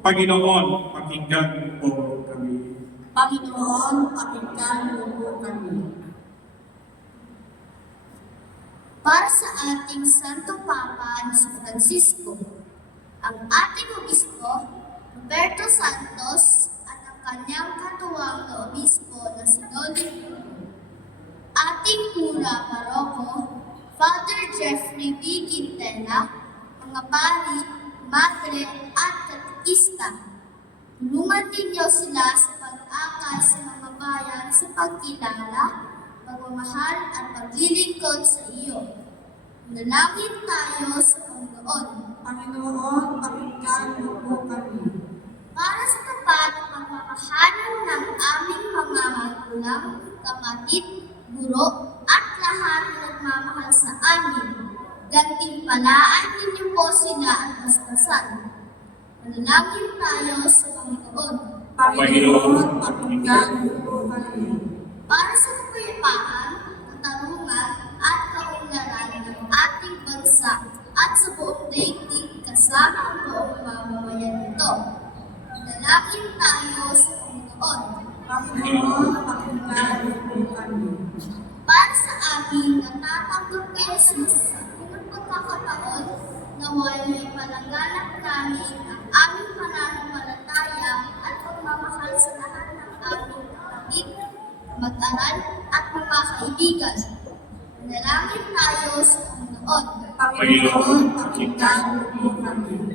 Panginoon, pakinggan mo kami. Panginoon, pakinggan mo po kami. Para sa ating Santo Papa na si Francisco, ang ating obispo, Roberto Santos, at ang kanyang katuwang na obispo na si Don Bruno, ating pura paroko, Father Jeffrey B. Quintela, mga pari, madre at katekista. Tulungan ninyo sila sa pag-akay sa mga bayan sa pagkilala, pagmamahal at paglilingkod sa iyo. Manalangin tayo sa Panginoon. Panginoon, pakinggan mo po kami. Para sa tapat at pagmamahalan ng aming mga magulang, kapatid, guro, at lahat na nagmamahal sa amin, gantimpalaan ninyo po sila at basbasan. Manalangin tayo sa Panginoon. Panginoon, pakinggan mo po kami. Para sa kapayapaan, katarungan, at kaunlaran ng ating bansa at sa buong daigdig kasama ang buong mamamayan nito. Manalangin tayo sa Panginoon. Panginoon, pakinggan mo po kami. Para sa amin na tatanggap kay Jesus sa unang pagkakataon, naway palaganap namin ang aming pananampalataya at pagmamahal sa lahat ng aming kapatid, mag-aral at mga kaibigan. Manalangin tayo sa Panginoon. Panginoon, pakinggan mo po kami.